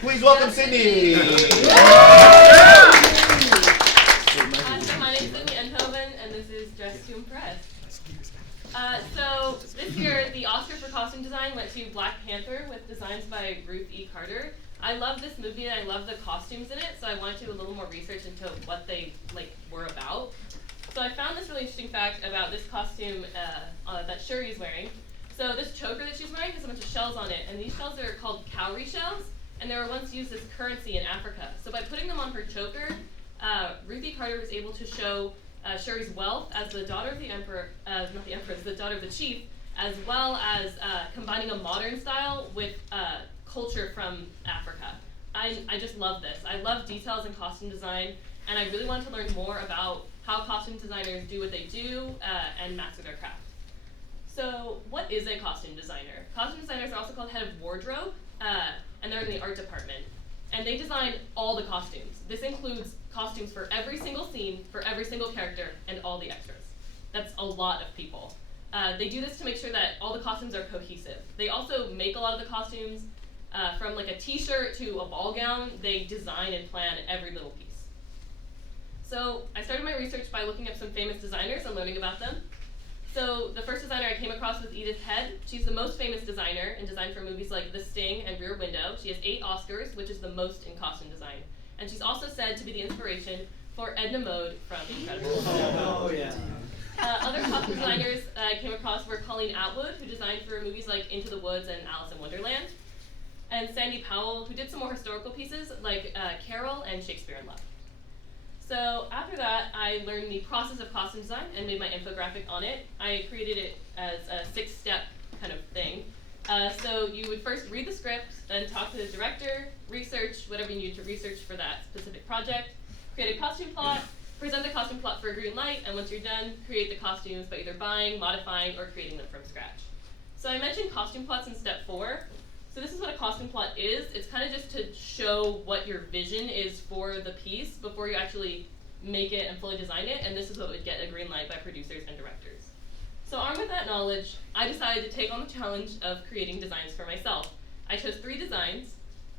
Please welcome Sydney. So my name is Sydney and this is Dress to Impress. So this year, the Oscar for costume design went to Black Panther with designs by Ruth E. Carter. I love this movie and I love the costumes in it, so I wanted to do a little more research into what they were about. So I found this really interesting fact about this costume that Shuri's wearing. So this choker that she's wearing has a bunch of shells on it, and these shells are called cowrie shells, and they were once used as currency in Africa. So by putting them on her choker, Ruth E. Carter was able to show Shuri's wealth as the daughter of the emperor, not the emperor, as the daughter of the chief, as well as combining a modern style with culture from Africa. I just love this. I love details in costume design, and I really wanted to learn more about how costume designers do what they do and master their craft. So what is a costume designer? Costume designers are also called head of wardrobe, and they're in the art department. And they design all the costumes. This includes costumes for every single scene, for every single character, and all the extras. That's a lot of people. They do this to make sure that all the costumes are cohesive. They also make a lot of the costumes from like a t-shirt to a ball gown. They design and plan every little piece. So I started my research by looking up some famous designers and learning about them. So the first designer I came across was Edith Head. She's the most famous designer and designed for movies like The Sting and Rear Window. She has 8 Oscars, which is the most in costume design. And she's also said to be the inspiration for Edna Mode from Incredibles. Oh, yeah. Other costume designers I came across were Colleen Atwood, who designed for movies like Into the Woods and Alice in Wonderland, and Sandy Powell, who did some more historical pieces like Carol and Shakespeare in Love. So after that, I learned the process of costume design and made my infographic on it. I created it as a 6-step kind of thing. So you would first read the script, then talk to the director, research whatever you need to research for that specific project, create a costume plot, present the costume plot for a green light, and once you're done, create the costumes by either buying, modifying, or creating them from scratch. So I mentioned costume plots in step 4. So this is what a costume plot is. It's kind of just to show what your vision is for the piece before you actually make it and fully design it, and this is what would get a green light by producers and directors. So armed with that knowledge, I decided to take on the challenge of creating designs for myself. I chose 3 designs.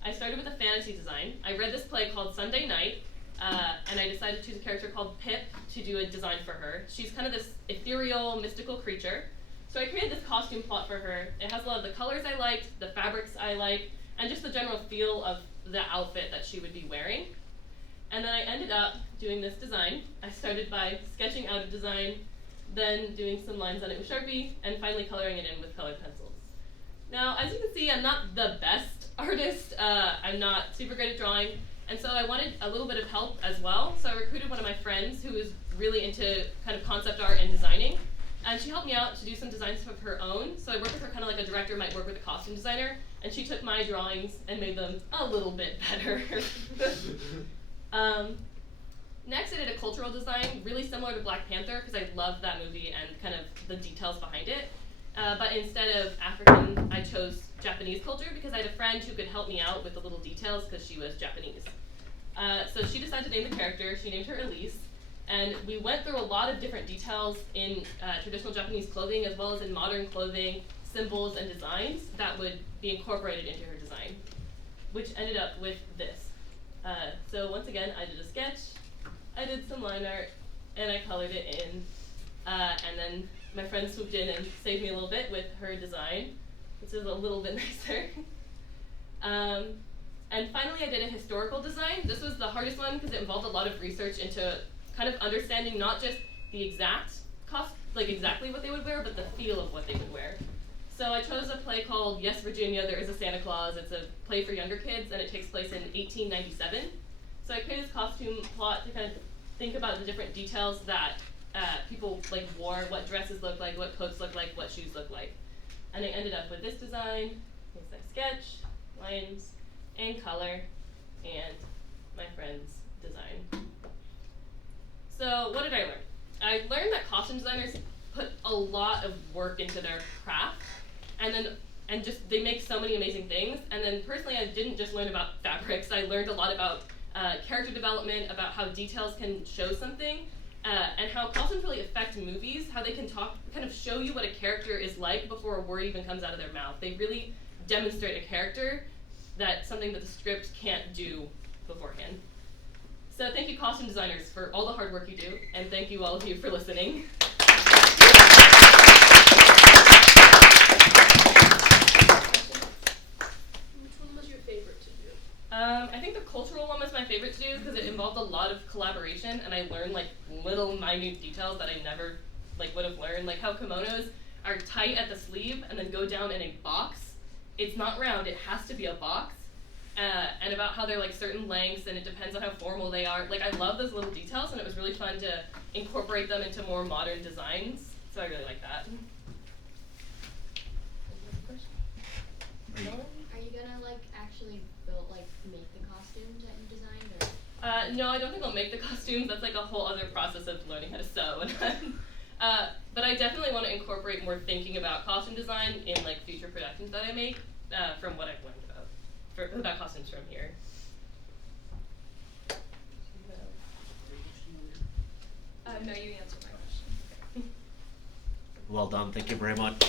I started with a fantasy design. I read this play called Sunday Night, and I decided to choose a character called Pip to do a design for her. She's kind of this ethereal, mystical creature. So I created this costume plot for her. It has a lot of the colors I liked, the fabrics I liked, and just the general feel of the outfit that she would be wearing. And then I ended up doing this design. I started by sketching out a design, then doing some lines on it with Sharpie, and finally coloring it in with colored pencils. Now, as you can see, I'm not the best artist. I'm not super good at drawing, and so I wanted a little bit of help as well. So I recruited one of my friends who is really into kind of concept art and designing. And she helped me out to do some designs of her own. So I worked with her kind of like a director might work with a costume designer. And she took my drawings and made them a little bit better. Next, I did a cultural design, really similar to Black Panther, because I loved that movie and kind of the details behind it. But instead of African, I chose Japanese culture because I had a friend who could help me out with the little details because she was Japanese. So she decided to name the character. She named her Elise. And we went through a lot of different details in traditional Japanese clothing as well as in modern clothing, symbols, and designs that would be incorporated into her design, which ended up with this. So once again, I did a sketch, I did some line art, and I colored it in. And then my friend swooped in and saved me a little bit with her design, which is a little bit nicer. And finally, I did a historical design. This was the hardest one because it involved a lot of research into kind of understanding not just the exact cost, like exactly what they would wear, but the feel of what they would wear. So I chose a play called Yes, Virginia, There is a Santa Claus. It's a play for younger kids, and it takes place in 1897. So I created this costume plot to kind of think about the different details that people wore, what dresses looked like, what coats looked like, what shoes looked like. And I ended up with this design, this nice sketch, lines, and color, and my friend's design. So what did I learn? I learned that costume designers put a lot of work into their craft, and just they make so many amazing things. And then personally, I didn't just learn about fabrics. I learned a lot about character development, about how details can show something, and how costumes really affect movies, how they can kind of show you what a character is like before a word even comes out of their mouth. They really demonstrate a character something that the script can't do beforehand. So thank you, costume designers, for all the hard work you do, and thank you all of you for listening. Which one was your favorite to do? I think the cultural one was my favorite to do because it involved a lot of collaboration, and I learned like little minute details that I never like would have learned, like how kimonos are tight at the sleeve and then go down in a box. It's not round; it has to be a box. And about how they're like certain lengths, and it depends on how formal they are. Like I love those little details, and it was really fun to incorporate them into more modern designs. So I really like that. Are you gonna like actually make the costumes that you designed, or? No, I don't think I'll make the costumes. That's like a whole other process of learning how to sew. But I definitely want to incorporate more thinking about costume design in like future productions that I make from what I've learned about costumes from here. No, you answered my question. Well done. Thank you very much.